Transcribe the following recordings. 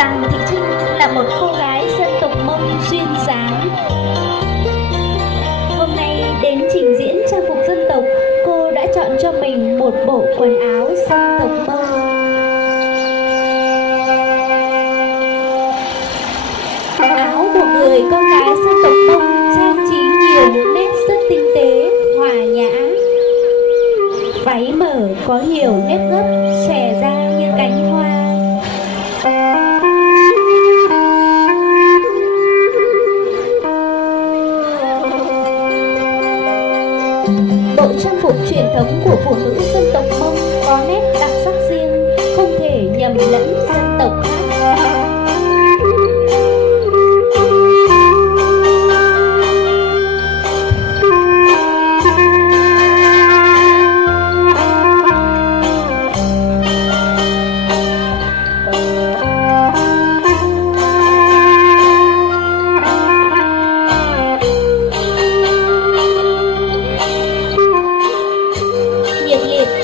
Giàng Thị Trinh là một cô gái dân tộc Mông duyên dáng. Hôm nay đến trình diễn trang phục dân tộc, cô đã chọn cho mình một bộ quần áo dân tộc Mông. Áo của người con gái dân tộc Mông trang trí nhiều nét rất tinh tế, hòa nhã. Váy mở có nhiều nếp gấp xòe ra như cánh hoa. Bộ trang phục truyền thống của phụ nữ dân tộc Mông có nét đặc sắc riêng, không thể nhầm lẫn dân tộc khác.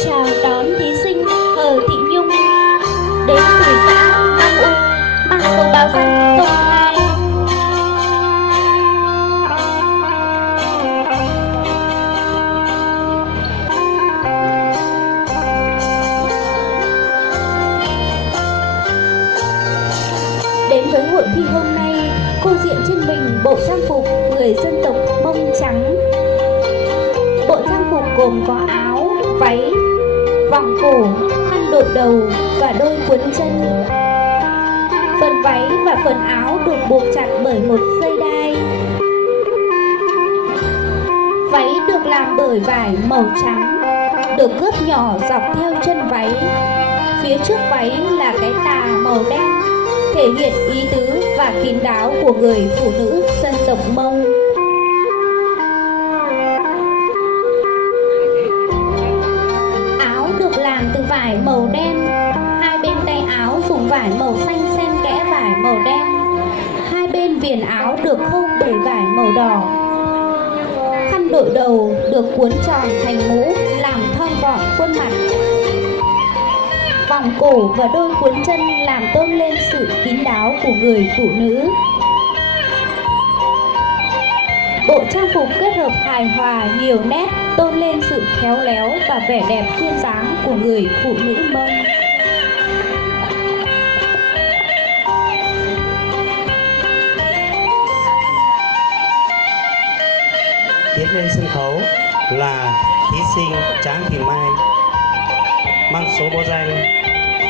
Chào đón thí sinh Hờ Thị Nhung đến từ xã Mang U, mang số báo danh 02. Đến với hội thi hôm nay, cô diện trên mình bộ trang phục người dân tộc Mông trắng. Bộ trang phục gồm có áo, váy, vòng cổ, khăn đội đầu và đôi cuốn chân. Phần váy và phần áo được buộc chặt bởi một dây đai. Váy được làm bởi vải màu trắng, được gấp nhỏ dọc theo chân váy. Phía trước váy là cái tà màu đen, thể hiện ý tứ và kín đáo của người phụ nữ dân tộc Mông. Làm từ vải màu đen, hai bên tay áo dùng vải màu xanh xen kẽ vải màu đen. Hai bên viền áo được khâu bởi vải màu đỏ. Khăn đội đầu được cuốn tròn thành mũ làm thon gọn khuôn mặt. Vòng cổ và đôi cuốn chân làm tôn lên sự kín đáo của người phụ nữ. Bộ trang phục kết hợp hài hòa nhiều nét, tôn lên sự khéo léo và vẻ đẹp duyên dáng của người phụ nữ Mông. Tiếp lên sân khấu là thí sinh Tráng Thị Mai, mang số báo danh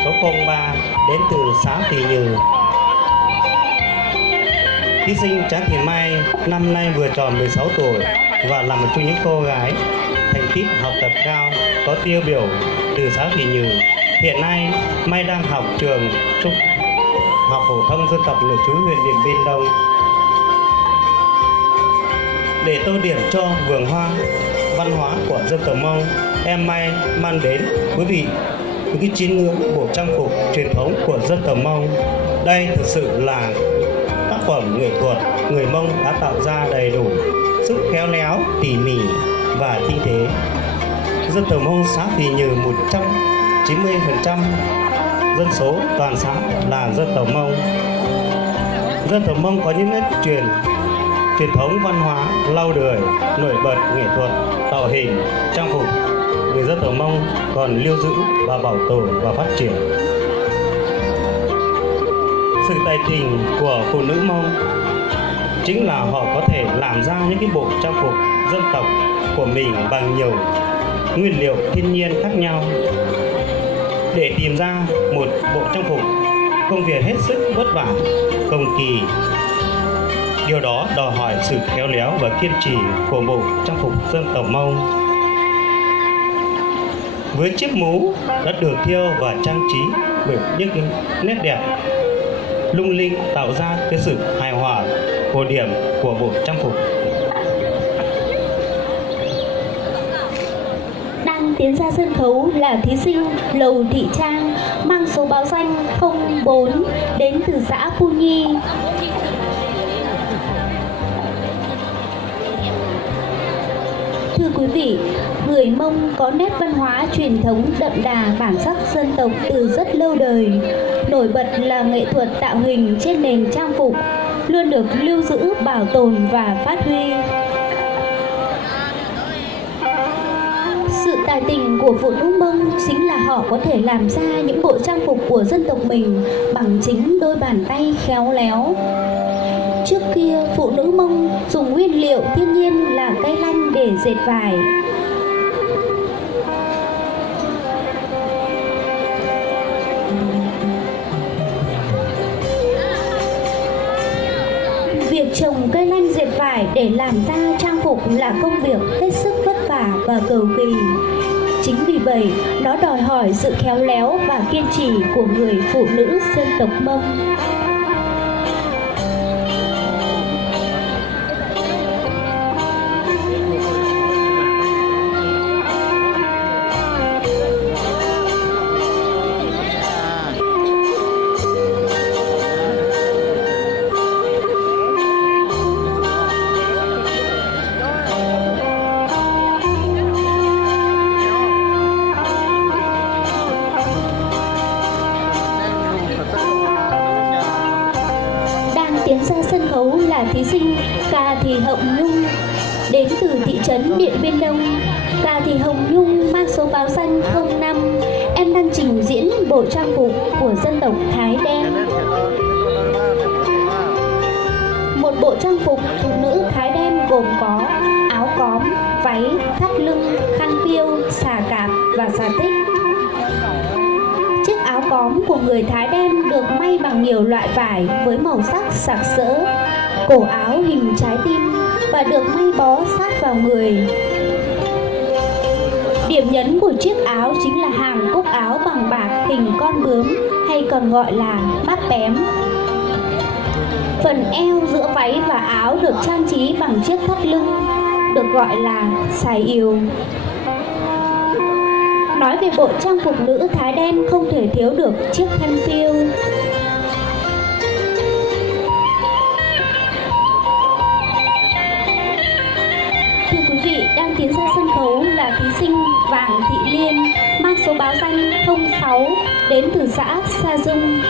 số 03 đến từ xã Tỳ Nhừ. Thí sinh Tráng Thị Mai năm nay vừa tròn 16 tuổi và là một trong những cô gái thành tích học tập cao, có tiêu biểu từ xã Tỳ Nhừ. Hiện nay Mai đang học trường Trung học phổ thông dân tộc nội trú huyện Điện Biên Đông. Để tô điểm cho vườn hoa văn hóa của dân tộc Mông, em Mai mang đến quý vị những cái tín ngưỡng bộ trang phục truyền thống của dân tộc Mông. Đây thực sự là tác phẩm nghệ thuật người Mông đã tạo ra đầy đủ sức khéo léo, tỉ mỉ và tinh tế. Dân tộc Mông xã Tỳ Nhừ 190% dân số toàn xã là dân tộc Mông. Dân tộc Mông có những nét truyền thống văn hóa lâu đời, nổi bật nghệ thuật, tạo hình, trang phục. Người dân tộc Mông còn lưu giữ và bảo tồn và phát triển. Sự tài tình của phụ nữ Mông chính là họ có thể làm ra những cái bộ trang phục dân tộc của mình bằng nhiều nguyên liệu thiên nhiên khác nhau. Để tìm ra một bộ trang phục, công việc hết sức vất vả, cầu kỳ. Điều đó đòi hỏi sự khéo léo và kiên trì của bộ trang phục dân tộc Mông. Với chiếc mũ đã được thêu và trang trí bởi những cái nét đẹp lung linh, tạo ra cái sự hài hòa cổ điểm của bộ trang phục. Đang tiến ra sân khấu là thí sinh Lầu Thị Trang, mang số báo danh 04 đến từ xã Phu Nhi. Thưa quý vị, Người Mông có nét văn hóa truyền thống đậm đà bản sắc dân tộc từ rất lâu đời. Nổi bật là nghệ thuật tạo hình trên nền trang phục, luôn được lưu giữ, bảo tồn và phát huy. Sự tài tình của phụ nữ Mông chính là họ có thể làm ra những bộ trang phục của dân tộc mình bằng chính đôi bàn tay khéo léo. Trước kia, phụ nữ Mông dùng nguyên liệu thiên nhiên là cây lanh để dệt vải. Việc trồng cây lanh dệt vải để làm ra trang phục là công việc hết sức vất vả và cầu kỳ. Chính vì vậy, nó đòi hỏi sự khéo léo và kiên trì của người phụ nữ dân tộc Mông. Tiến ra sân khấu là thí sinh Ca Thị Hồng Nhung, đến từ thị trấn Điện Biên Đông. Ca Thị Hồng Nhung mang số báo danh 05. Em đang trình diễn bộ trang phục của dân tộc Thái Đen. Một bộ trang phục phụ nữ Thái Đen gồm có áo cóm, váy, thắt lưng, khăn piêu, xà cạp và xà tích. Chiếc áo cóm của người Thái Đen được may bằng nhiều loại vải với màu sắc sặc sỡ, cổ áo hình trái tim và được may bó sát vào người. Điểm nhấn của chiếc áo chính là hàng cúc áo bằng bạc hình con bướm, hay còn gọi là mắt bém. Phần eo giữa váy và áo được trang trí bằng chiếc thắt lưng, được gọi là xài ìu. Nói về bộ trang phục nữ Thái Đen không thể thiếu được chiếc khăn piêu. Thưa quý vị, đang tiến ra sân khấu là thí sinh Vàng Thị Liên, mang số báo danh 06, đến từ xã Sa Dung.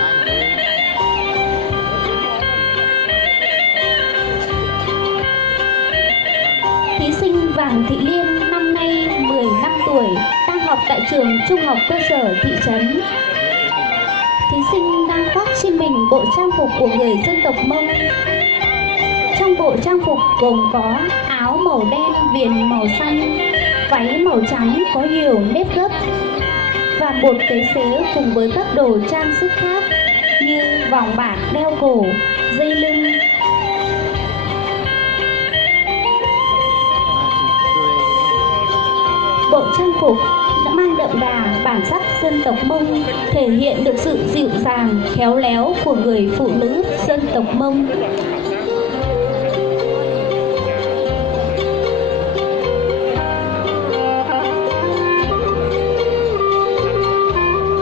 Thí sinh Vàng Thị Liên năm nay 15 tuổi, đang học tại trường trung học cơ sở thị trấn. Thí sinh đang khoác trên mình bộ trang phục của người dân tộc Mông. Trong bộ trang phục gồm có áo màu đen viền màu xanh, váy màu trắng có nhiều nếp gấp và một cái xế cùng với các đồ trang sức khác như vòng bạc đeo cổ, dây lưng. Bộ trang phục đã mang đậm đà bản sắc dân tộc Mông, thể hiện được sự dịu dàng, khéo léo của người phụ nữ dân tộc Mông.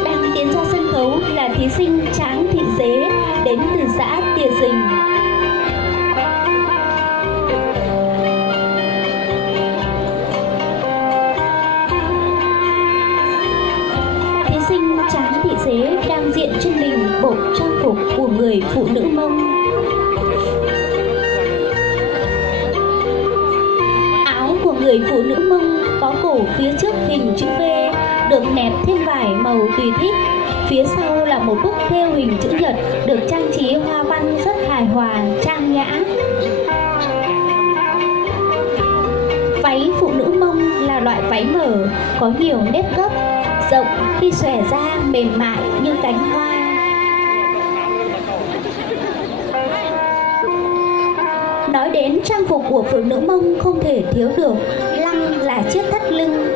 Đang tiến ra sân khấu là thí sinh Tráng Thị Dế, đến từ xã Tìa Dình. Tráng Thị Dế đang diện trên mình bộ trang phục của người phụ nữ Mông. Áo của người phụ nữ Mông có cổ phía trước hình chữ V, được nẹp thêm vải màu tùy thích. Phía sau là một bức thêu hình chữ nhật, được trang trí hoa văn rất hài hòa, trang nhã. Váy phụ nữ Mông là loại váy mở, có nhiều nếp gấp, rộng, khi xòe ra mềm mại như cánh hoa. Nói đến trang phục của phụ nữ Mông không thể thiếu được lăng là chiếc thắt lưng.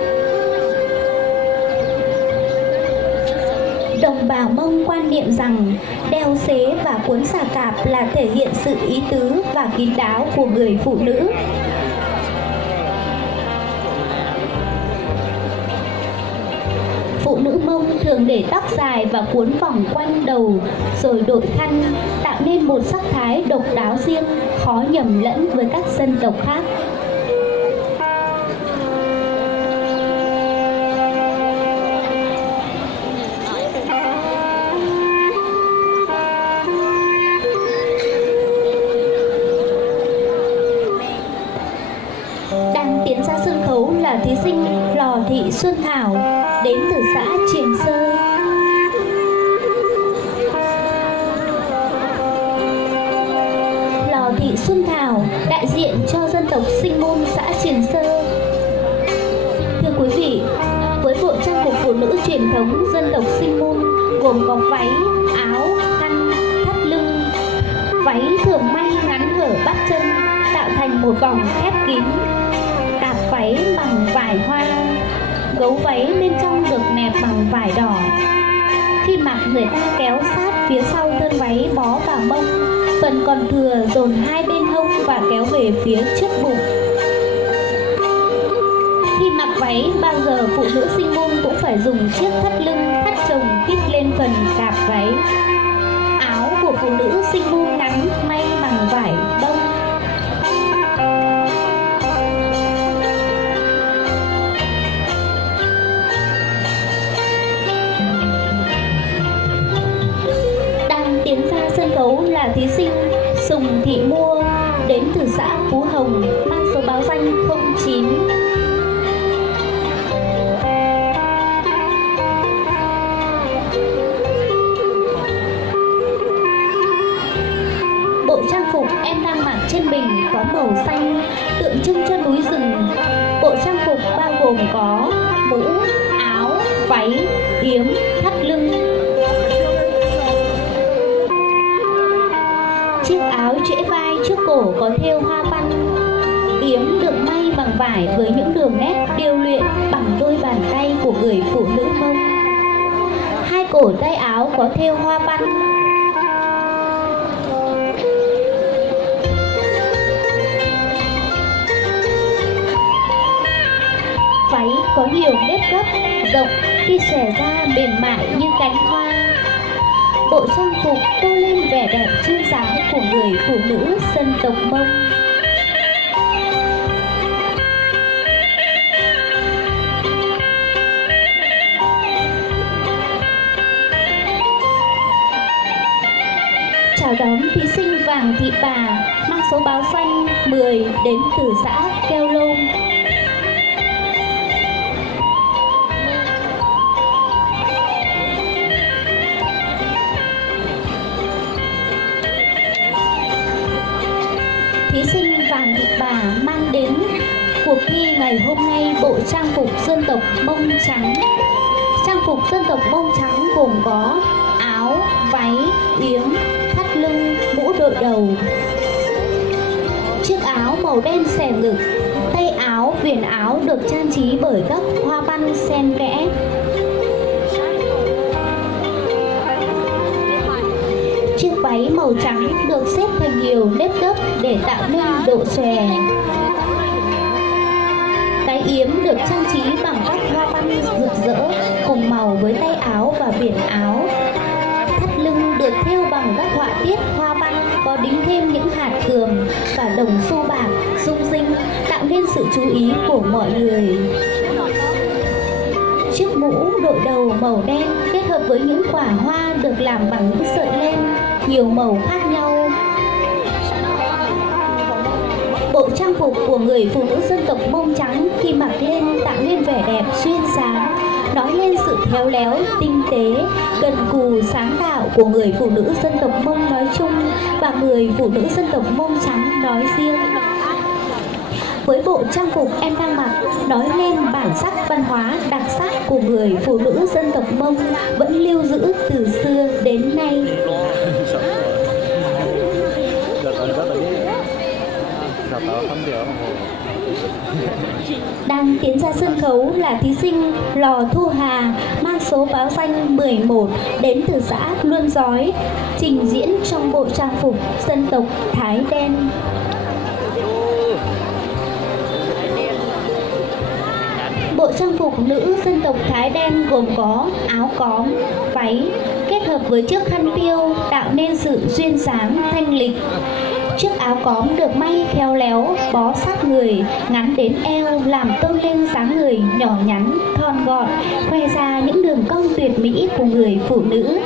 Đồng bào Mông quan niệm rằng đeo xế và cuốn xà cạp là thể hiện sự ý tứ và kín đáo của người phụ nữ. Phụ nữ Mông thường để tóc dài và cuốn vòng quanh đầu rồi đội khăn, tạo nên một sắc thái độc đáo riêng, khó nhầm lẫn với các dân tộc khác. Thị Xuân Thảo đến từ xã Triềng Sơ. Lò Thị Xuân Thảo đại diện cho dân tộc Sinh Môn xã Triềng Sơ. Thưa quý vị, với bộ trang phục phụ nữ truyền thống dân tộc Sinh Môn gồm có váy, áo, khăn, thắt lưng. Váy thường may ngắn hở bắp chân tạo thành một vòng khép kín. Cạp váy bằng vải hoa, gấu váy bên trong được nẹp bằng vải đỏ. Khi mặc người ta kéo sát phía sau thân váy bó vào mông, phần còn thừa dồn hai bên hông và kéo về phía trước bụng. Khi mặc váy, bao giờ phụ nữ Sinh Môn cũng phải dùng chiếc thắt lưng thắt chồng khít lên phần cạp váy. Áo của phụ nữ Sinh Môn ngắn may bằng vải bông. Đang tiến ra sân khấu là thí sinh Sùng Thị Mua đến từ xã Phú Hồng, mang số báo danh 09. Bộ trang phục em đang mặc trên mình có màu xanh tượng trưng cho núi rừng. Bộ trang phục bao gồm có mũ, áo, váy, yếm, thắt lưng. Chiếc áo trễ vai trước cổ có thêu hoa văn. Yếm được may bằng vải với những đường nét điêu luyện bằng đôi bàn tay của người phụ nữ Mông. Hai cổ tay áo có thêu hoa văn. Váy có nhiều nếp gấp rộng, khi xòe ra mềm mại như cánh hoa. Bộ trang phục tô lên vẻ đẹp duyên dáng của người phụ nữ dân tộc Mông. Chào đón thí sinh Vàng Thị Bà mang số báo danh 10 đến từ xã Keo Lôm. Thí sinh Vàng Thị Bà mang đến cuộc thi ngày hôm nay bộ trang phục dân tộc Mông trắng. Trang phục dân tộc Mông trắng gồm có áo, váy, yếm, thắt lưng, mũ đội đầu. Chiếc áo màu đen xẻ ngực, tay áo, viền áo được trang trí bởi các hoa văn xen kẽ. Chiếc váy màu trắng được xếp thành nhiều nếp gấp để tạo nên độ xòe. Cái yếm được trang trí bằng các hoa văn rực rỡ cùng màu với tay áo và viền áo. Thắt lưng được thêu bằng các họa tiết hoa văn có đính thêm những hạt cườm và đồng xu bạc rung rinh, tạo nên sự chú ý của mọi người. Chiếc mũ đội đầu màu đen kết hợp với những quả hoa được làm bằng những sợi len nhiều màu khác nhau. Bộ trang phục của người phụ nữ dân tộc Mông trắng khi mặc lên tạo nên vẻ đẹp duyên dáng, nói lên sự khéo léo, tinh tế, cần cù, sáng tạo của người phụ nữ dân tộc Mông nói chung và người phụ nữ dân tộc Mông trắng nói riêng. Với bộ trang phục em đang mặc nói lên bản sắc văn hóa đặc sắc của người phụ nữ dân tộc Mông vẫn lưu giữ từ xưa đến nay. Đang tiến ra sân khấu là thí sinh Lò Thu Hà mang số báo danh 11 đến từ xã Luân Giói, trình diễn trong bộ trang phục dân tộc Thái Đen. Bộ trang phục nữ dân tộc Thái Đen gồm có áo cóm, váy kết hợp với chiếc khăn piêu tạo nên sự duyên dáng thanh lịch. Chiếc áo cóm được may khéo léo, bó sát người, ngắn đến eo làm tôn lên dáng người nhỏ nhắn, thon gọn, khoe ra những đường cong tuyệt mỹ của người phụ nữ.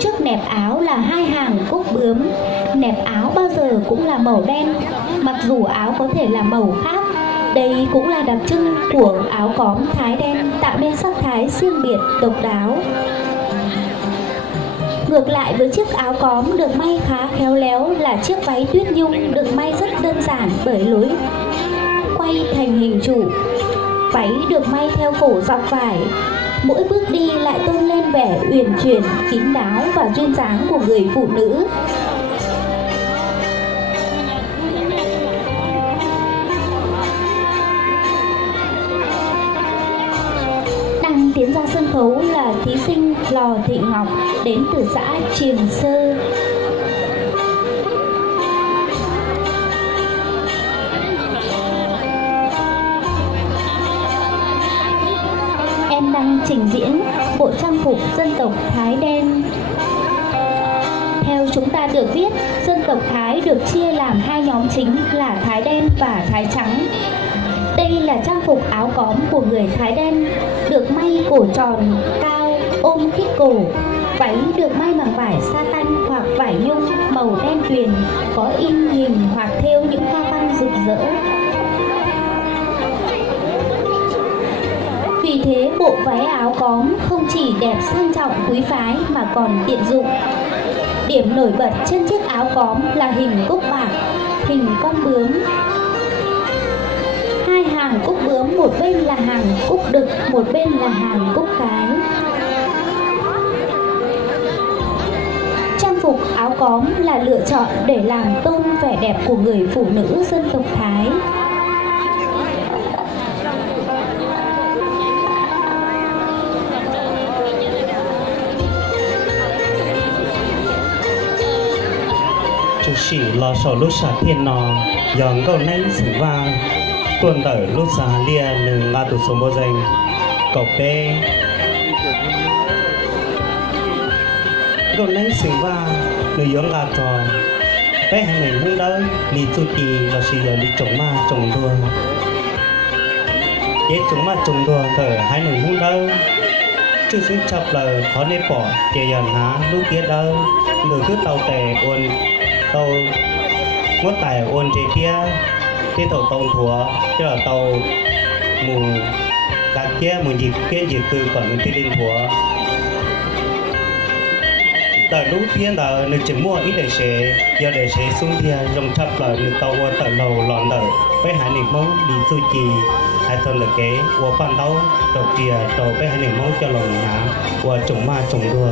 Trước nẹp áo là hai hàng cúc bướm. Nẹp áo bao giờ cũng là màu đen, mặc dù áo có thể là màu khác. Đây cũng là đặc trưng của áo cóm Thái đen, tạo nên sắc thái riêng biệt độc đáo. Ngược lại với chiếc áo cóm được may khá khéo léo là chiếc váy tuyết nhung được may rất đơn giản bởi lối quay thành hình trụ. Váy được may theo cổ dọc vải, mỗi bước đi lại tôn lên vẻ uyển chuyển, kín đáo và duyên dáng của người phụ nữ. Đang tiến ra sân khấu là thí sinh Lò Thị Ngọc đến từ xã Triềng Sơ. Em đang trình diễn bộ trang phục dân tộc Thái đen. Theo chúng ta được biết, dân tộc Thái được chia làm hai nhóm chính là Thái đen và Thái trắng. Đây là trang phục áo cóm của người Thái đen, được may cổ tròn, cao, ôm khít cổ. Váy được may bằng vải sa tanh hoặc vải nhung màu đen tuyền, có in hình hoặc thêu những hoa văn rực rỡ. Vì thế bộ váy áo cóm không chỉ đẹp sang trọng quý phái mà còn tiện dụng. Điểm nổi bật trên chiếc áo cóm là hình cúc bạc, hình con bướm. Hai hàng cúc bướm, một bên là hàng cúc đực, một bên là hàng cúc cái. Trang phục áo cóm là lựa chọn để làm tôn vẻ đẹp của người phụ nữ dân tộc Thái. Chú sĩ lo sổ lúc xả thiên nò, dòng câu nánh sử vang, tuần tởi lúc xả lia nừng nga tụ sống bố danh, cậu bê. Câu nánh sử vang, nừng giống gà trò, bé hai người hung đỡ, lì chú tì là sĩ giờ lì trống ma trống đua. Dễ trống ma trống đua tởi hai người hung đỡ. Chú sức chập lời khó nếp bỏ, kìa dần há lúc tiết đỡ, người cứ tàu tè ôn tàu ngốt tài ôn chế tia tàu tông thua chứ là tàu mù cá kia mù dịp kiến dịp cư còn mình tiên thua tờ lúc tiên tờ được chứng mua ít để chế giờ để chế xuống thia dòng chập lời được tàu ôn tờ lầu lòn tờ với hai nền mông đi du trì hai thân là kế của pan tàu đầu trìa tàu với hai nền mông cho lòng ná của chủng ma chủng đùa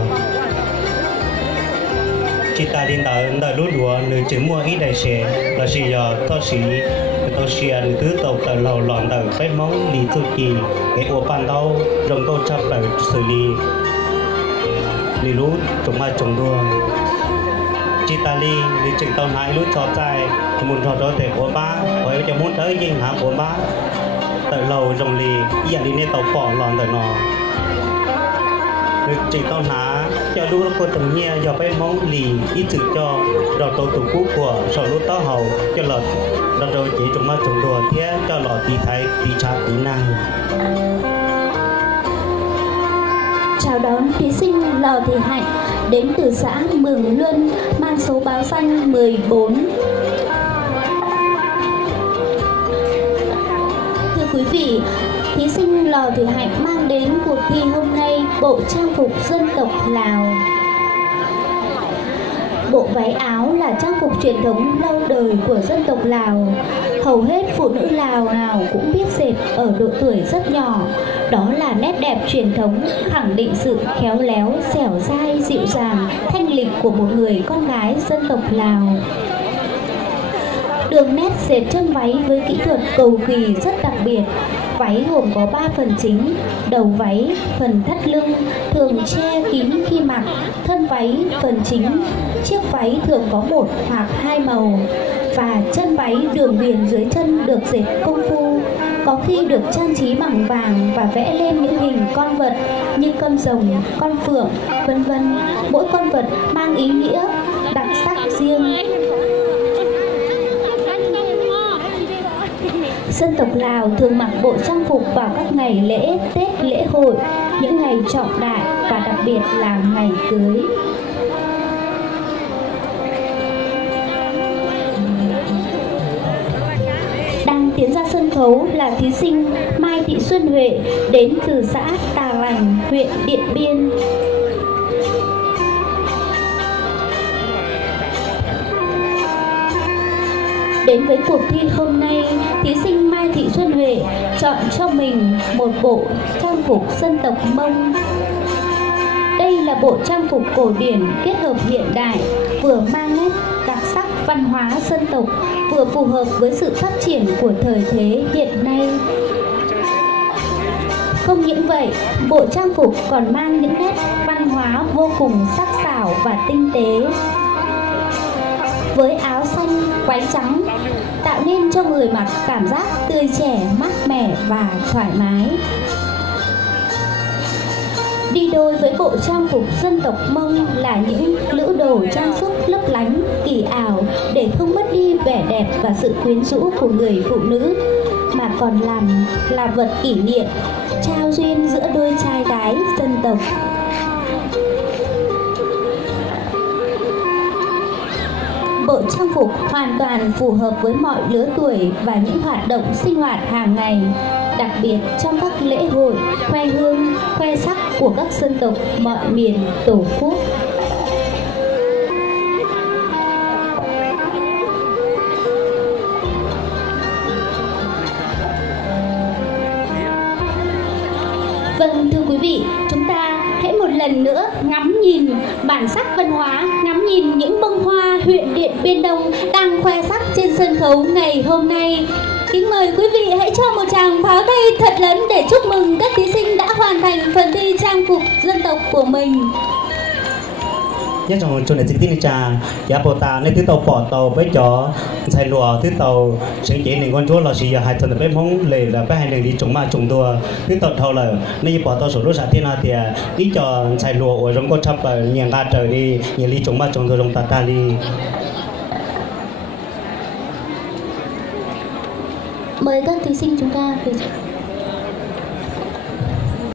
chị ta đi tới lúa lúa người chứng mua ít đại sẽ là gì giờ tao xí người thứ tàu tờ lầu lòn tờ cái móng đi chu kỳ cái ô pan tàu rồng câu chấp tờ xử lý lú chúng mai trồng đua chị ta đi người chứng tàu hai lú cho trai muốn cho đó thể ô ba với cho muốn tới nhưng hả ô ba tờ lầu rồng lì giờ đi nên tàu bỏ lòn tờ nọ được chỉ tao há cho đu cô từng nghe giờ bé mong lì ít trực cho rồi tôi tụ cú của sỏi lúa tao hầu cho lợn rồi chỉ chúng ta trồng đùa thế cho lợn tí thái tí cha tí năng. Chào đón thí sinh Lò Thị Hạnh đến từ xã Mường Luân mang số báo danh 14. Thưa quý vị, thí sinh Lò Thị Hạnh mang đến cuộc thi hôm nay bộ trang phục dân tộc Lào. Bộ váy áo là trang phục truyền thống lâu đời của dân tộc Lào. Hầu hết phụ nữ Lào nào cũng biết dệt ở độ tuổi rất nhỏ. Đó là nét đẹp truyền thống, khẳng định sự khéo léo, dẻo dai, dịu dàng, thanh lịch của một người con gái dân tộc Lào. Đường nét dệt chân váy với kỹ thuật cầu kỳ rất đặc biệt. Váy gồm có 3 phần chính: đầu váy, phần thắt lưng thường che kín khi mặc, thân váy, phần chính. Chiếc váy thường có 1 hoặc 2 màu và chân váy đường viền dưới chân được dệt công phu, có khi được trang trí bằng vàng và vẽ lên những hình con vật như con rồng, con phượng, vân vân. Mỗi con vật mang ý nghĩa đặc sắc riêng. Dân tộc Lào thường mặc bộ trang phục vào các ngày lễ, Tết, lễ hội, những ngày trọng đại và đặc biệt là ngày cưới. Đang tiến ra sân khấu là thí sinh Mai Thị Xuân Huệ đến từ xã Tà Lành, huyện Điện Biên. Đến với cuộc thi hôm nay, thí sinh Mai Thị Xuân Huệ chọn cho mình một bộ trang phục dân tộc Mông. Đây là bộ trang phục cổ điển kết hợp hiện đại, vừa mang nét đặc sắc văn hóa dân tộc, vừa phù hợp với sự phát triển của thời thế hiện nay. Không những vậy, bộ trang phục còn mang những nét văn hóa vô cùng sắc sảo và tinh tế. Với áo xanh, váy trắng, tạo nên cho người mặc cảm giác tươi trẻ, mát mẻ và thoải mái. Đi đôi với bộ trang phục dân tộc Mông là những lữ đồ trang sức lấp lánh, kỳ ảo để không mất đi vẻ đẹp và sự quyến rũ của người phụ nữ, mà còn là vật kỷ niệm, trao duyên giữa đôi trai gái dân tộc. Bộ trang phục hoàn toàn phù hợp với mọi lứa tuổi và những hoạt động sinh hoạt hàng ngày, đặc biệt trong các lễ hội, khoe hương, khoe sắc của các dân tộc mọi miền Tổ quốc. Vâng, thưa quý vị, chúng ta hãy một lần nữa ngắm nhìn bản sắc văn hóa, ngắm nhìn những bông hoa huyện Điện Biên Đông đang khoe sắc trên sân khấu ngày hôm nay. Kính mời quý vị hãy cho một tràng pháo tay thật lớn để chúc mừng các thí sinh đã hoàn thành phần thi trang phục dân tộc của mình. Nhất trong chỗ này tin trà giá bộ ta nên thứ tàu bỏ tàu với chó xài lùa thứ tàu sáng chế nên con chúa là gì hai tuần bé mong lề là bé hai đường đi trồng ma trồng đùa thứ tàu thầu là nên bỏ tàu số lúc sáng thiên hà thì đi cho xài lùa ở trong con chắp nhà ga trời đi nhà đi trồng ma trồng đùa trong ta đi. Mời các thí sinh chúng ta về.